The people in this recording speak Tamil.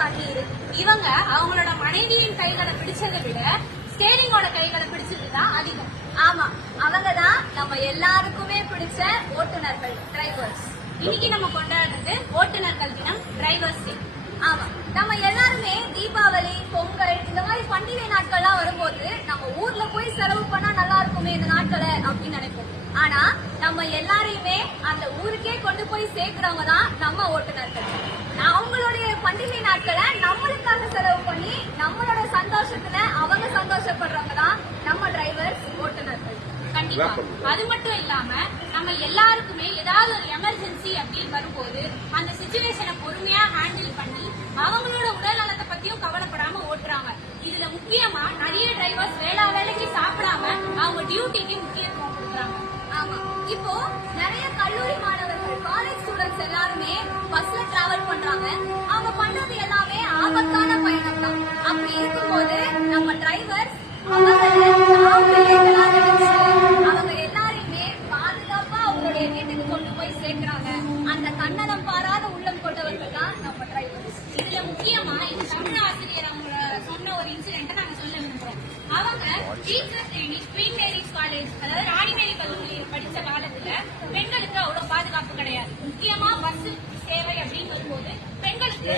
தண்ணீர். இவங்க அவங்களோட மனைவியின் கைகளை பிடிச்சதை விட ஸ்டேரிங்கோட கைகளை பிடிச்சதுதான் அதிகம். ஆமா, அவங்கதான் நம்ம எல்லாருக்குமே பிடிச்ச ஓட்டுநர்கள், டிரைவர்ஸ். இன்னைக்கு நம்ம கொண்டாடுறது ஓட்டுநர்கள் தினம், டிரைவர்ஸ் டே. ஆமா, நம்ம எல்லாருமே தீபாவளி, பொங்கல் இந்த மாதிரி பண்டிகை நாட்கள்லாம் வரும்போது நம்ம ஊர்ல போய் செலவு பண்ணா நல்லா இருக்குமே இந்த நாட்களை அப்படின்னு நினைப்போம். ஆனா நம்ம எல்லாரையுமே அந்த ஊருக்கே கொண்டு போய் சேர்க்கிறவங்க தான் நம்ம ஓட்டுநர்கள். அவங்களுடைய பண்டிகை நாட்களை நம்மளுக்காக செலவு பண்ணி நம்மளோட சந்தோஷத்துல அவங்க சந்தோஷப்படுறவங்க தான் நம்ம டிரைவர்ஸ், ஓட்டுநர்கள். கண்டிப்பா. அது மட்டும் இல்லாம நம்ம எல்லாருக்குமே ஏதாவது ஒரு எமர்ஜென்சி அப்படின்னு வரும்போது அந்த சிச்சுவேஷனை பொறுமையா ஹேண்டில் பண்ணி அவங்களோட உடல் நலத்தை பத்தியும் கவலைப்படாம ஓட்டுறாங்க. இதுல முக்கியமா நிறைய டிரைவர்ஸ் வேலைக்கு சாப்பிடாம அவங்க டியூட்டிக்கு முக்கியத்துவம் கொடுக்குறாங்க. ஆமா, இப்போ நிறைய கல்லூரி மாணவர்கள், காலேஜ் ஸ்டூடெண்ட்ஸ் எல்லாருமே பஸ்ல டிராவல் பண்றாங்க. அவங்க பண்றது எல்லாமே ஆபத்தான பயணம் தான். அப்படி இருக்கும்போது நம்ம டிரைவர்ஸ் அவங்க எல்லாரையுமே பாதுகாப்பா அவங்களுடைய வீட்டுக்கு கொண்டு போய் சேர்க்கிறாங்க. அந்த கண்ணனம் பாராத உள்ளம் கொண்டவர்கள் தான் நம்ம டிரைவர்ஸ். இதுல முக்கியமா இந்த தமிழ் ஆசிரியர் அவங்க சொன்ன ஒரு இன்சிடென்ட் நாங்க சொல்ல விரும்புறோம். அவங்க teacher training queen Mary's college, அதாவது ராணிமேரி கல்லூரியில் படிச்ச காலத்துல பெண்களுக்கு அவ்வளவு பாதுகாப்பு கிடையாது. முக்கியமா பஸ் சேவை அப்படின்னு வரும்போது பெண்களுக்கு